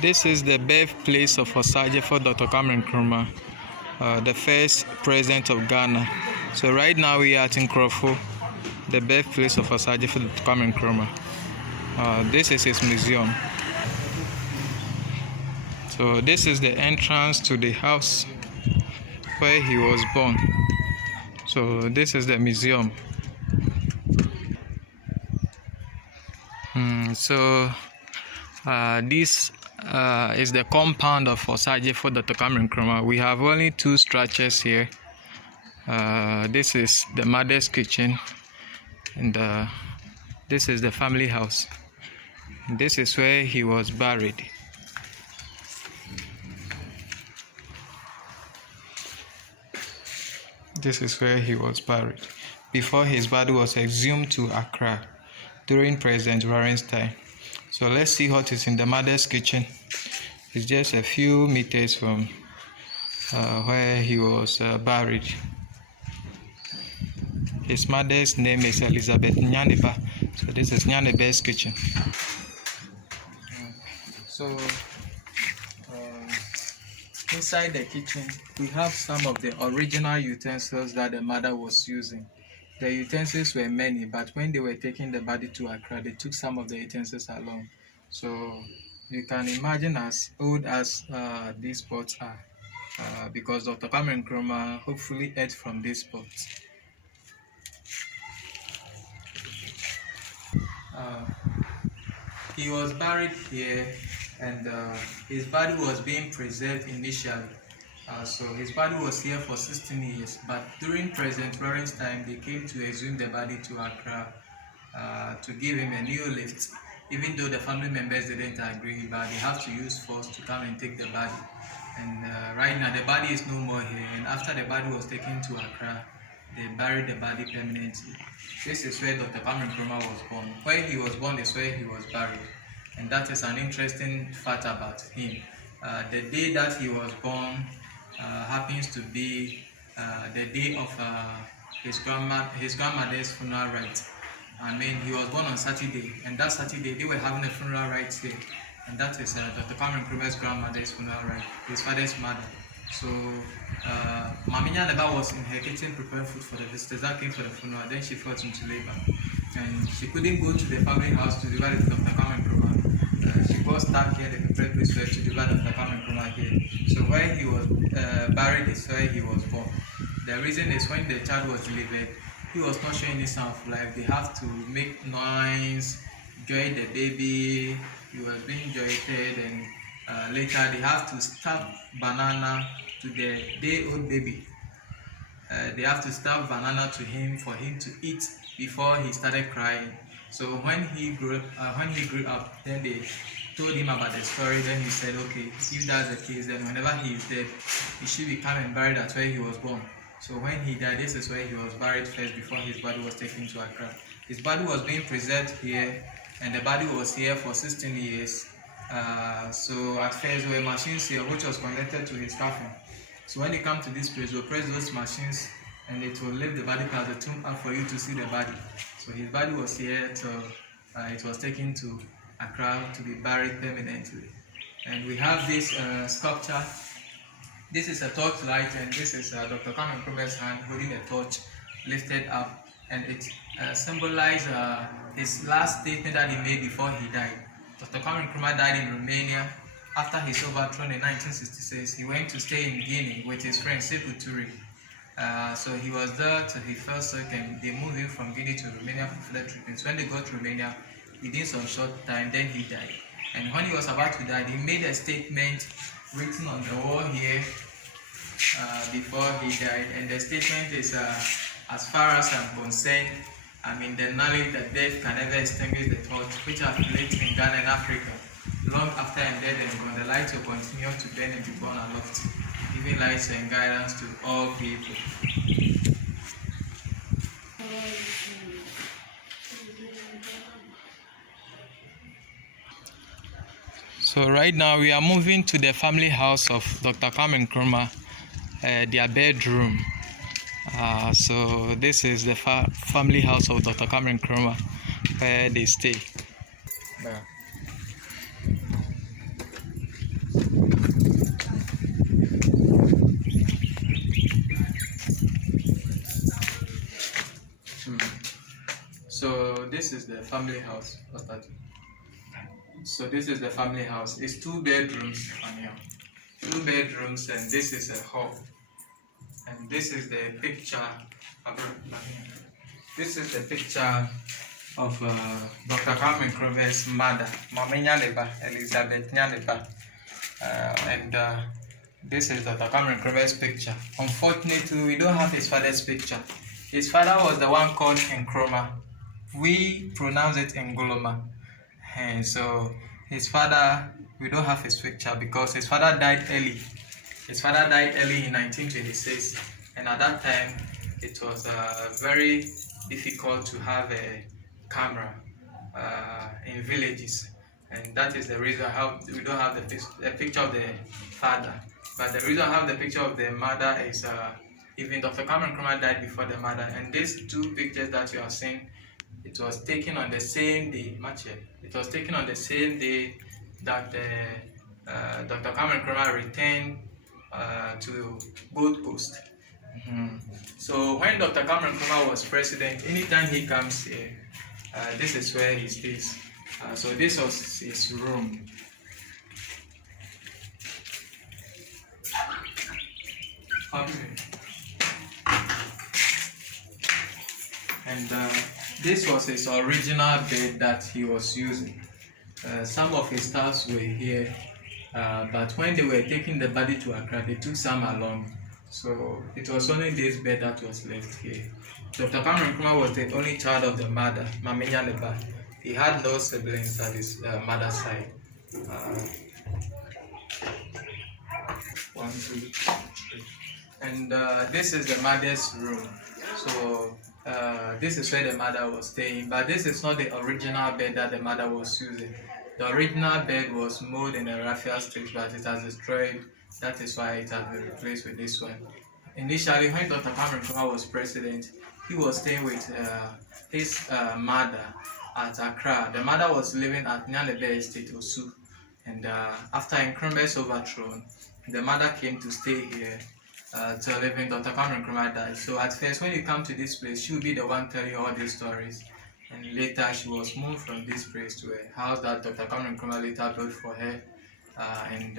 This is the birthplace of for Dr. Kwame Nkrumah, the first president of Ghana. So right now we are at Nkroful, the birthplace of for Dr. Kwame Nkrumah. This is his museum. So this is the entrance to the house where he was born. So this is the museum. This is the compound of for Dr. Kwame Nkrumah. We have only two structures here. This is the mother's kitchen, and this is the family house. This is where he was buried. This is where he was buried before his body was exhumed to Accra during President Warren's time. So let's see what is in the mother's kitchen. It's just a few meters from where he was buried. His mother's name is Elizabeth Nyaneba. So this is Nyaneba's kitchen. So inside the kitchen, we have some of the original utensils that the mother was using. The utensils were many, but when they were taking the body to Accra, they took some of the utensils along. So you can imagine as old as these pots are, because Dr. Kwame Nkrumah hopefully ate from these pots. He was buried here, and his body was being preserved initially. So his body was here for 16 years, but during President Warren's time, they came to exhume the body to Accra to give him a new lift, even though the family members didn't agree, but they have to use force to come and take the body. And right now, the body is no more here, and after the body was taken to Accra, they buried the body permanently. This is where Dr. Kwame Nkrumah was born. Where he was born is where he was buried, and that is an interesting fact about him. The day that he was born happens to be the day of his grandmother's funeral rite. I mean, he was born on Saturday, and that Saturday they were having a funeral rite here, and that is Dr. Kwame Nkrumah's grandmother's funeral rite, his father's mother. So Mami Nyaneba was in her kitchen preparing food for the visitors that came for the funeral. Then she fell into labor, and she couldn't go to the family house to deliver it to Dr. Kwame Nkrumah. She was stuck here, the prepared place where to deliver Dr. Kwame Nkrumah here. So where he was buried is where he was born. The reason is when the child was delivered, he was not showing any sign of life. They have to make noise, joy the baby. He was being joyted, and later they have to stuff banana to the day-old baby. They have to stuff banana to him for him to eat before he started crying. So when he grew up, then they told him about the story. Then he said, okay, if that's the case, then whenever he is dead, he should be come and buried at where he was born. So when he died, this is where he was buried first before his body was taken to Accra. His body was being preserved here, and the body was here for 16 years. So at first there were machines here which was connected to his coffin. So when you come to this place, you'll press those machines and it will lift the body past the tomb up for you to see the body. So his body was here till it was taken to Accra to be buried permanently. And we have this sculpture. This is a torchlight, and this is Dr. Kwame Nkrumah's hand holding a torch lifted up, and it symbolizes his last statement that he made before he died. Dr. Kwame Nkrumah died in Romania. After his overthrow in 1966, he went to stay in Guinea with his friend Sekou Touré. So he was there till he fell sick, and they moved him from Guinea to Romania for further treatment. So when they got to Romania, within some short time, then he died. And when he was about to die, he made a statement written on the wall here before he died. And the statement is, as far as I'm concerned, I mean, the knowledge that death can never extinguish the torch which has lit in Ghana and Africa. Long after I'm dead and gone, the light will continue to burn and be born aloft, giving light and guidance to all people. So right now we are moving to the family house of Dr. Kwame Nkrumah, their bedroom. So this is the family house of Dr. Kwame Nkrumah, where they stay. the family house. So this is the family house. It's 2 bedrooms on here. 2 bedrooms, and this is a hall. And this is the picture. This is the picture of Dr. Kwame Nkrumah's mother, Mama Nyaneba, Elizabeth Nyaneba. And this is Dr. Kwame Nkrumah's picture. Unfortunately, we don't have his father's picture. His father was the one called Nkrumah. We pronounce it Ngoloma. And so his father, we don't have his picture because his father died early. His father died early in 1926, and at that time it was very difficult to have a camera in villages, and that is the reason how we don't have the picture of the father. But the reason I have the picture of the mother is even Dr. Kwame Nkrumah died before the mother, and these 2 pictures that you are seeing, it was taken on the same day. It was taken on the same day that Dr. Kwame Nkrumah returned to Gold Coast. So when Dr. Kwame Nkrumah was president, anytime he comes here, this is where he stays. So this was his room. And this was his original bed that he was using. Some of his staffs were here, but when they were taking the body to Accra, they took some along. So it was only this bed that was left here. Dr. Kwame Nkrumah was the only child of the mother, Mama Nyaneba. He had no siblings at his mother's side. 1, 2, 3. And this is the mother's room. So this is where the mother was staying, but this is not the original bed that the mother was using. The original bed was made in a raffia sticks, but it has destroyed. That is why it has been replaced with this one. Initially, when Dr. Kwame Nkrumah was president, he was staying with his mother at Accra. The mother was living at Nyanebe Estate, Osu. And after Nkrumah's overthrow, the mother came to stay here till even Dr. Kwame Nkrumah died. So at first, when you come to this place, she will be the one telling you all these stories. And later, she was moved from this place to a house that Dr. Kwame Nkrumah later built for her in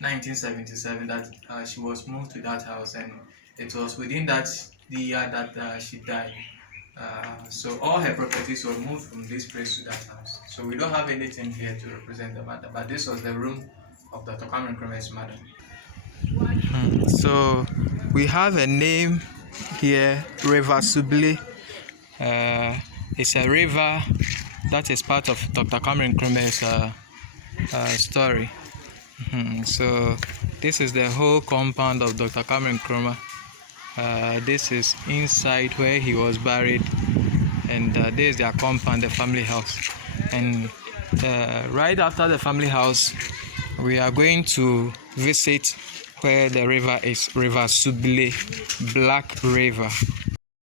1977. That she was moved to that house, and it was within that the year that she died. So all her properties were moved from this place to that house. So we don't have anything here to represent the mother, but this was the room of Dr. Kwame Nkrumah's mother. So we have a name here, River Sublé. It's a river that is part of Dr. Kwame Nkrumah's story. So this is the whole compound of Dr. Kwame Nkrumah. This is inside where he was buried, and this is their compound, the family house. And right after the family house, we are going to visit where the river is, River Sublé, Black River.